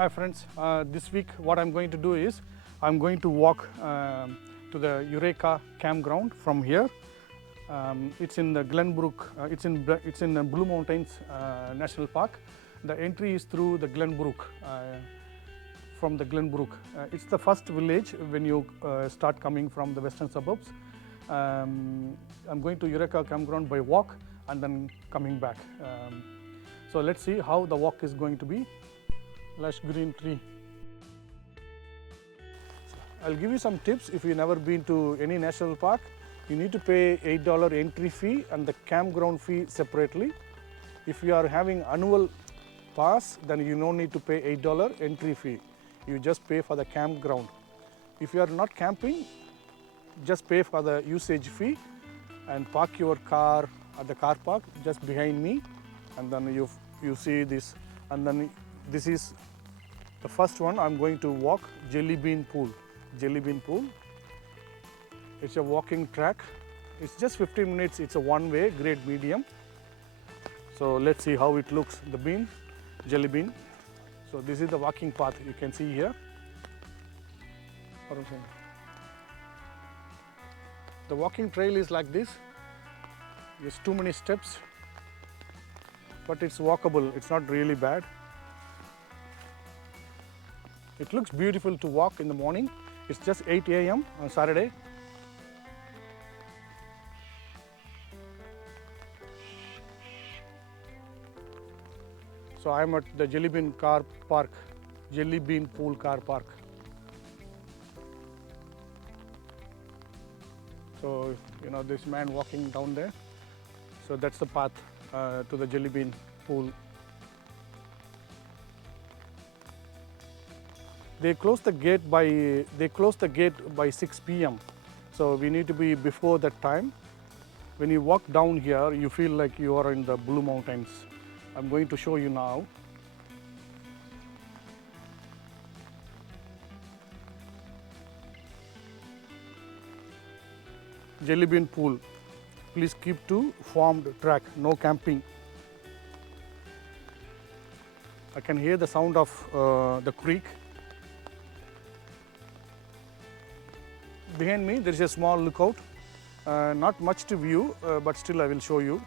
Hi friends, this week what I'm going to do is I'm going to walk to the Eureka Campground from here. It's in the Glenbrook, it's in the Bluemountains National Park. The entry is through the Glenbrook, from the Glenbrook. It's the first village when you start coming from the western suburbs. I'm going to Eureka Campground by walk and then coming back. So let's see how the walk is going to be. Lush green tree. I'll give you some tips. If you've never been to any national park, you need to pay $8 entry fee and the campground fee separately. If you are having annual pass, then you don't need to pay $8 entry fee. You just pay for the campground. If you are not camping, just pay for the usage fee and park your car at the car park just behind me, and then you see this, and then this is the first one. I'm going to walk Jellybean Pool. Jellybean Pool. It's a walking track. It's just 15 minutes. It's a one-way, grade medium. So let's see how it looks. The bean, Jellybean. So this is the walking path you can see here. The walking trail is like this. There's too many steps, but it's walkable. It's not really bad. It looks beautiful to walk in the morning. It's just 8 a.m. on Saturday. So I'm at the Jellybean car park, Jellybean Pool car park. So, you know, this man walking down there. So that's the path to the Jellybean Pool. They close the gate by 6 p.m. So we need to be before that time. When you walk down here, you feel like you are in the Blue Mountains. I'm going to show you now. Jellybean Pool. Please keep to formed track, no camping. I can hear the sound of the creek. Behind me there is a small lookout, not much to view, but still I will show you.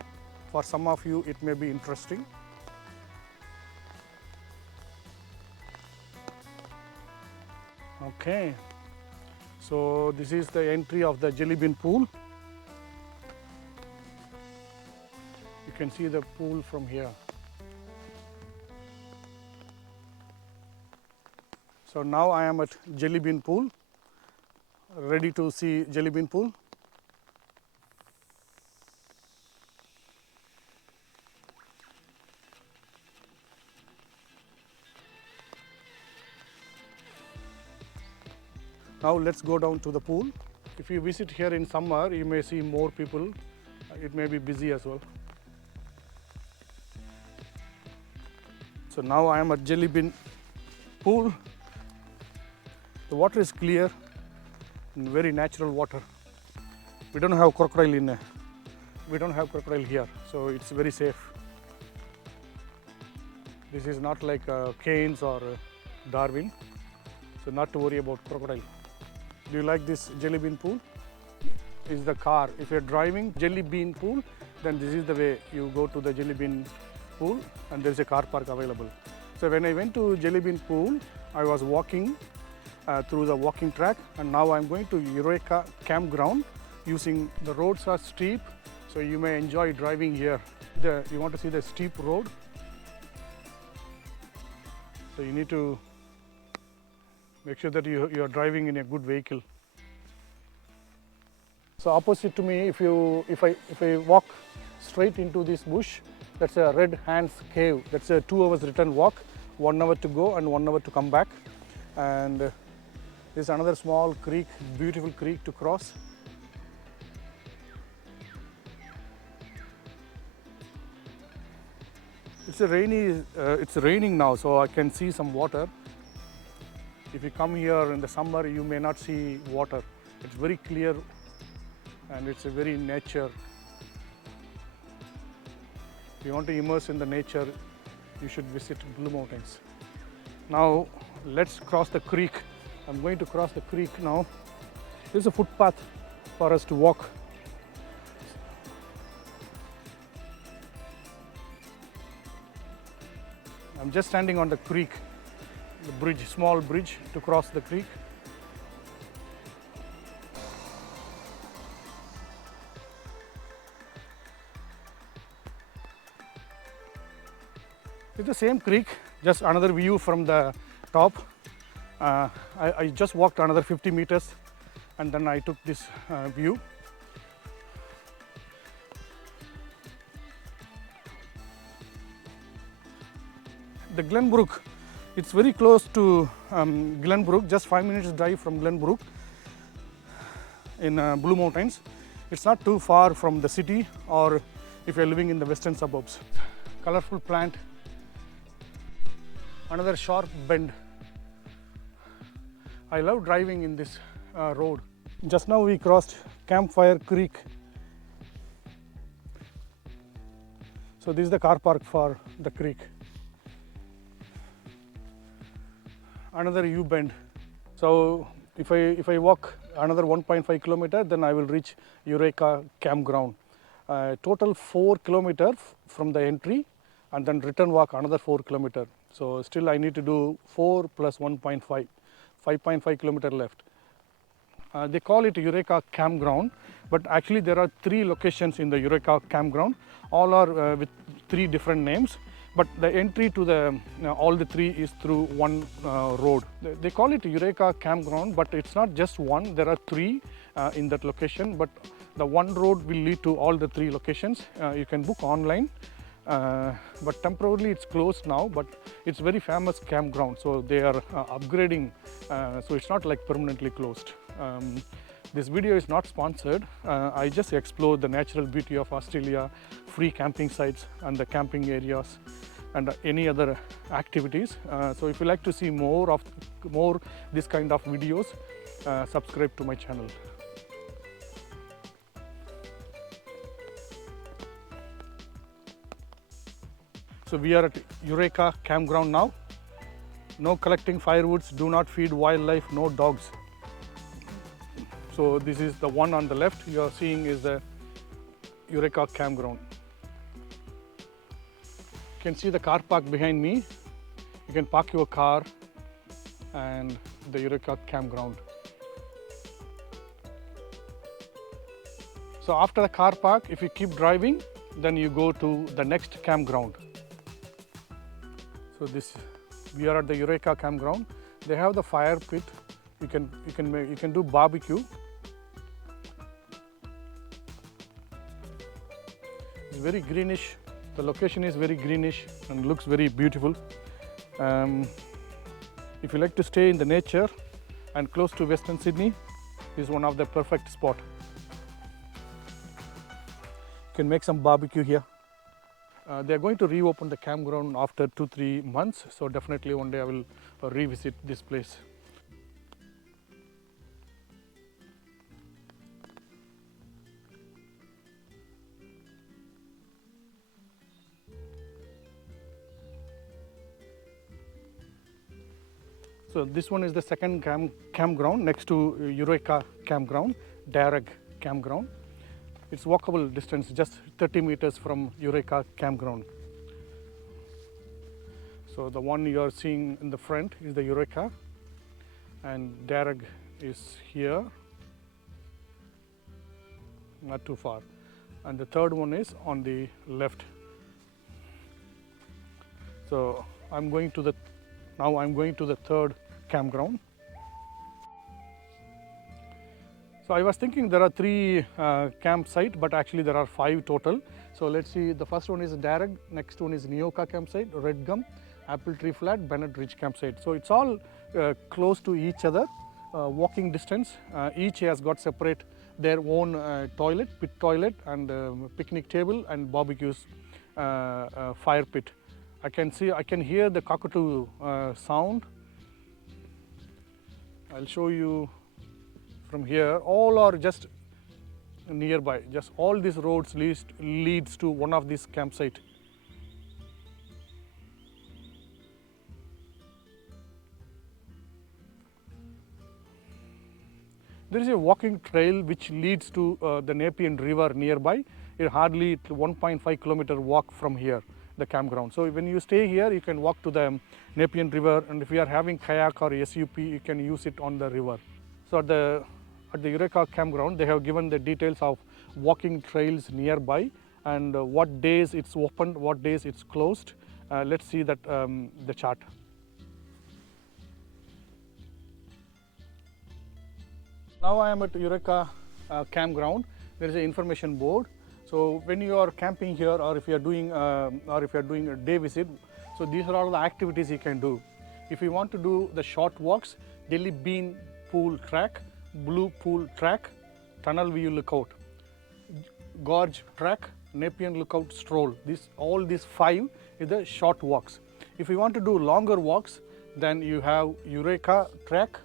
For some of you it may be interesting. Okay, so this is the entry of the Jellybean Pool. You can see the pool from here. So now I am at Jellybean Pool. Ready to see Jellybean Pool? Now let's go down to the pool. If you visit here in summer, you may see more people. It may be busy as well. So now I am at Jellybean Pool. The water is clear. Very natural water. We don't have crocodile we don't have crocodile here, so it's very safe. This is not like Cairns or Darwin, so not to worry about crocodile. Do you like this Jellybean Pool? Is the car. If you're driving Jellybean Pool, then this is the way you go to the Jellybean Pool, and there's a car park available. So when I went to Jellybean Pool, I was walking through the walking track, and now I'm going to Eureka Campground. Using the roads are steep, so you may enjoy driving here. You want to see the steep road, so you need to make sure that you are driving in a good vehicle. So opposite to me, if I walk straight into this bush, that's a Red Hands Cave. That's a 2 hours return walk, 1 hour to go and 1 hour to come back. And there's another small creek, beautiful creek to cross. It's raining now, so I can see some water. If you come here in the summer, you may not see water. It's very clear and it's a very nature. If you want to immerse in the nature, you should visit Blue Mountains. Now let's cross the creek. I'm going to cross the creek now. There's a footpath for us to walk. I'm just standing on the creek, the bridge, small bridge to cross the creek. It's the same creek, just another view from the top. I just walked another 50 meters and then I took this view. The Glenbrook, it's very close to Glenbrook, just 5 minutes drive from Glenbrook in Bluemountains. It's not too far from the city or if you're living in the western suburbs. Colorful plant. Another sharp bend. I love driving in this road. Just now we crossed Campfire Creek. So this is the car park for the creek. Another U-bend. So if I walk another 1.5 kilometer, then I will reach Euroka Campground. Total 4 kilometers from the entry and then return walk another 4 kilometer. So still I need to do 4 plus 1.5, 5.5 kilometer left. They call it Euroka Campground, but actually there are 3 locations in the Euroka Campground. All are with 3 different names, but the entry to the all the 3 is through one road. They call it Eureka Campground, but it's not just one. There are 3 in that location, but the one road will lead to all the 3 locations. You can book online. But temporarily it's closed now, but it's very famous campground, so they are upgrading, so it's not like permanently closed. This video is not sponsored. I just explore the natural beauty of Australia, free camping sites and the camping areas and any other activities. So if you like to see more this kind of videos, subscribe to my channel. So we are at Eureka Campground now. No collecting firewoods, do not feed wildlife, no dogs. So this is the one on the left you are seeing is the Eureka Campground. You can see the car park behind me. You can park your car and the Eureka Campground. So after the car park, if you keep driving, then you go to the next campground. So we are at the Eureka Campground. They have the fire pit. You can do barbecue. It's very greenish. The location is very greenish and looks very beautiful. If you like to stay in the nature and close to Western Sydney, this is one of the perfect spot. You can make some barbecue here. They are going to reopen the campground after 2-3 months, so definitely one day I will revisit this place. So this one is the second campground next to Eureka Campground, Darug Campground. It's walkable distance, just 30 meters from Eureka Campground. So the one you are seeing in the front is the Eureka, and Darug is here, not too far. And the third one is on the left. So I'm going to the third campground. So I was thinking there are 3 campsites, but actually there are 5 total. So let's see, the first one is Darug, next one is Nioka campsite, Redgum, Appletree Flat, Bennett Ridge campsite. So it's all close to each other, walking distance. Each has got separate their own toilet, pit toilet, and picnic table and barbecues, fire pit. I can hear the cockatoo sound. I'll show you from here. All are just nearby. Just all these roads leads to one of these campsites. There is a walking trail which leads to the Nepean River nearby. It hardly 1.5 kilometer walk from here, the campground. So when you stay here, you can walk to the Nepean River, and if you are having kayak or SUP, you can use it on the river. So at the Eureka Campground, they have given the details of walking trails nearby and what days it's opened, what days it's closed. Let's see that the chart. Now I am at Eureka Campground. There is an information board. So when you are camping here, or if you are doing a day visit, so these are all the activities you can do. If you want to do the short walks, Jellybean pool track, blue pool track, tunnel view lookout, gorge track, Nepean lookout stroll. All these 5 is the short walks. If you want to do longer walks, then you have Eureka track,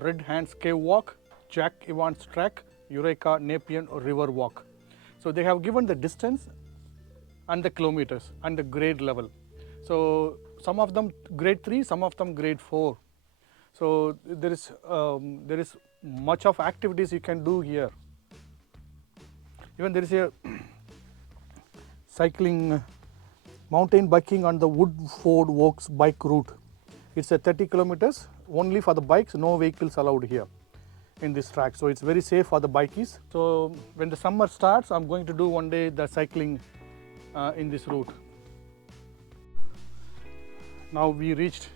Red Hands Cave Walk, Jack Evans Track, Eureka Nepean River Walk. So they have given the distance and the kilometers and the grade level. So some of them grade 3, some of them grade 4. So there is much of activities you can do here. Even there is a cycling, mountain biking on the Woodford Oaks bike route. It's a 30 kilometers only for the bikes, no vehicles allowed here in this track. So it's very safe for the bikies. So when the summer starts, I'm going to do one day the cycling in this route. Now we reached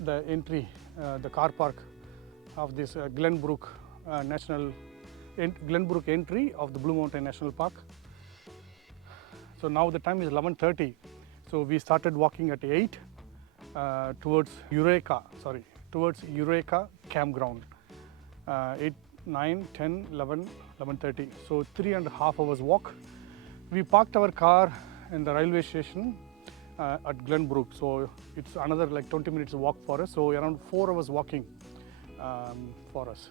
the entry, the car park of this Glenbrook Glenbrook Entry of the Bluemountains National Park. So now the time is 11:30. So we started walking at 8 towards Eureka Campground. 8, 9, 10, 11, 11:30. So 3.5 hours walk. We parked our car in the railway station at Glenbrook. So it's another like 20 minutes walk for us. So around 4 hours walking for us.